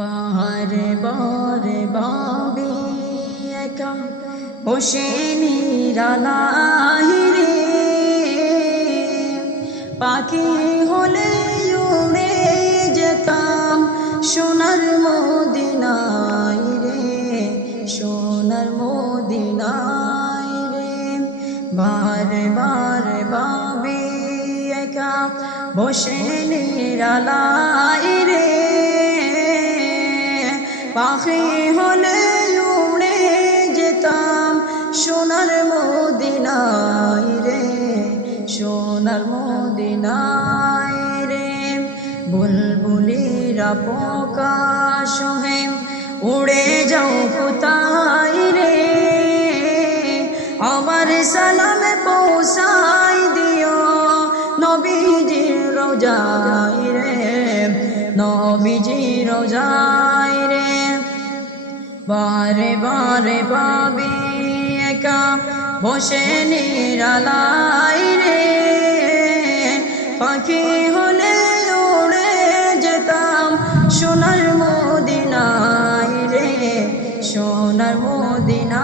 বারে বারে বাবে একা বসে নিরালাই রে। পাখি হলে উড়ে যেতাম সোনার মদিনাই রে, সোনার মদিনাই রে। বারে বারে বাবে একা বসে নিরালাই রে। পাখি হলে উড়ে যেতাম। সোনার মদিনাই রে, সোনার মদিনাই রে। বুলবুলিরা প্রকাশ হে, উড়ে যাও কোথায় রে? আমার সালামে পৌঁছাই দিও, নবীজির রোজাই রে, নবীজির রোজাই রে। বারে বারে পাবি একা বসে নিরালাই রে। পাখি হলে উড়ে যেতাম সোনার মদিনাই রে, সোনার মদিনা